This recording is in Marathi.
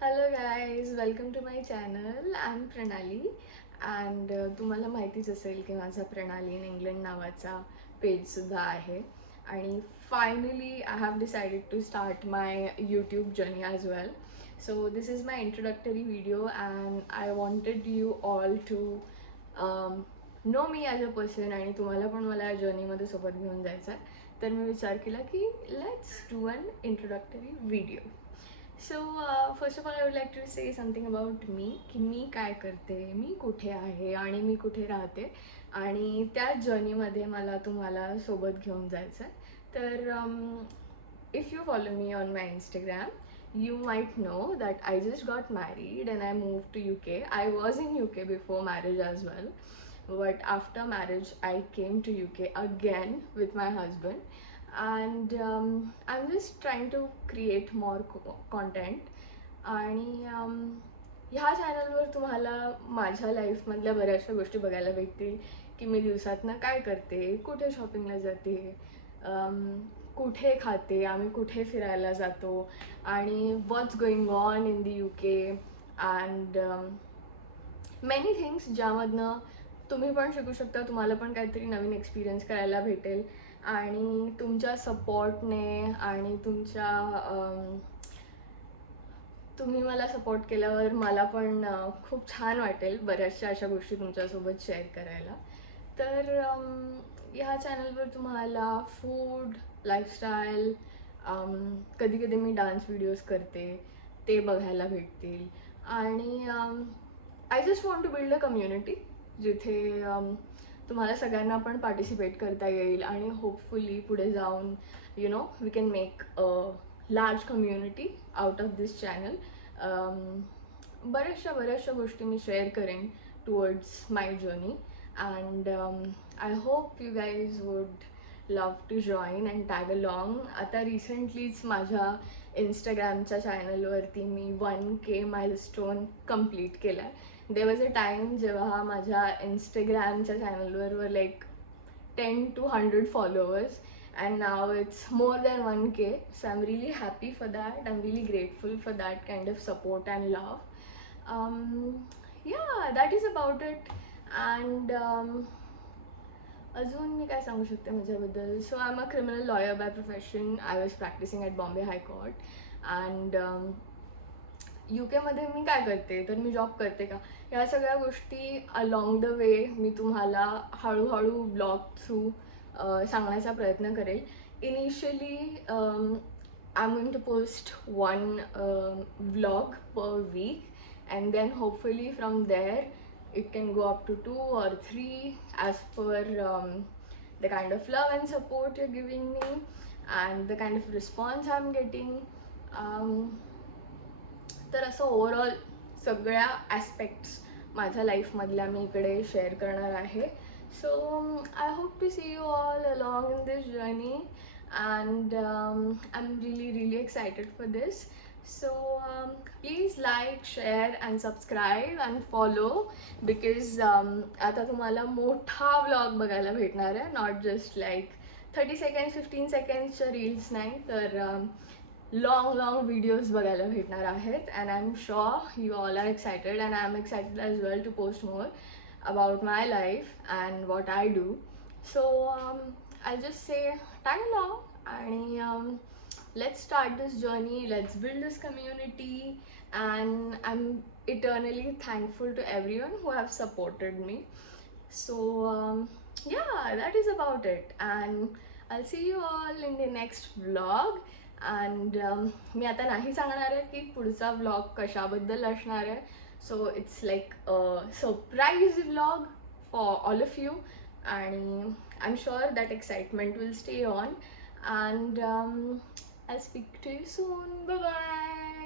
Hello guys, welcome to my channel. I am Pranali and तुम्हाला माहितीच असेल की माझा प्रणाली इन इंग्लंड नावाचा पेजसुद्धा आहे. आणि finally I have decided to start my YouTube journey as well. So this is my introductory video and I wanted you all to know me as a person आणि तुम्हाला पण मला या जर्नीमध्ये सोबत घेऊन जायचं आहे. तर मी विचार केला की let's do an introductory video. So first of all I would like to say something about me, की मी काय करते, मी कुठे आहे आणि मी कुठे राहते, आणि त्या जर्नीमध्ये मला तुम्हाला सोबत घेऊन जायचं आहे. तर if you follow me on my Instagram, you might know that I just got married and I moved to UK. I was in UK before marriage as well, but after marriage I came to UK again with my husband. And I'm just trying to create more content. आणि ह्या चॅनलवर तुम्हाला माझ्या लाईफमधल्या बऱ्याचशा गोष्टी बघायला भेटतील, की मी दिवसातनं काय करते, कुठे शॉपिंगला जाते, कुठे खाते, आम्ही कुठे फिरायला जातो, आणि what's going on in the UK. And many things ज्यामधनं तुम्ही पण शिकू शकता, तुम्हाला पण काहीतरी नवीन एक्सपिरियन्स करायला भेटेल. आणि तुमच्या सपोर्टने आणि तुम्ही मला सपोर्ट केल्यावर मला पण खूप छान वाटेल बऱ्याचशा अशा गोष्टी तुमच्यासोबत शेअर करायला. तर ह्या चॅनलवर तुम्हाला फूड, लाईफस्टाईल, कधी कधी मी डान्स व्हिडिओज करते ते बघायला भेटतील. आणि I just want to build a community जिथे तुम्हाला सगळ्यांना पण पार्टिसिपेट करता येईल, आणि होपफुली पुढे जाऊन we can make a large community out of this channel. बऱ्याचशा गोष्टी मी शेअर करेन towards my journey. And I hope you guys would love to join and tag along. आता रिसेंटलीच माझ्या इंस्टाग्रामच्या चॅनलवरती मी 1K माइलस्टोन कंप्लीट केला आहे. देर वॉज अ टाईम जेव्हा माझ्या इंस्टाग्रामच्या चॅनलवर वर like 10 to 100 followers, and now it's more than 1K. So I'm really happy for that. I'm really grateful for that kind of support and love. Yeah, that is about it. And अजून मी काय सांगू शकते माझ्याबद्दल. So I am a criminal lawyer by profession. I was practicing at Bombay high court. And UK मध्ये मी काय करते, तर मी जॉब करते का, ह्या सगळ्या गोष्टी अलॉंग द वे मी तुम्हाला हळूहळू ब्लॉग थ्रू सांगण्याचा प्रयत्न करेल. Initially I am going to post one vlog per week, and then hopefully from there it can go up to 2 or 3 as per the kind of love and support you're giving me and the kind of response I'm getting. um, तर असं ओव्हरऑल सगळ्या ॲस्पेक्ट्स माझ्या लाईफमधल्या मी इकडे शेअर करणार आहे. So I hope to see you all along in this journey, and I am really excited for this. So please like, share and subscribe and follow, because आता तुम्हाला मोठा व्लॉग बघायला भेटणार आहे, नॉट जस्ट लाईक 30 seconds 15 secondsच्या रील्स नाही, तर लॉंग व्हिडिओज बघायला भेटणार आहेत. And I am sure you all are excited, and I am excited as well to post more about my life and what I do. So I just say tag along, आणि let's start this journey, let's build this community, and I'm eternally thankful to everyone who have supported me. So yeah, that is about it, and I'll see you all in the next vlog. And मी आता नाही सांगणार आहे की पुढचा व्लॉग कशाबद्दल असणार आहे. So it's like a surprise vlog for all of you, आणि I am sure that excitement will stay on. And I'll speak to you soon. Bye bye.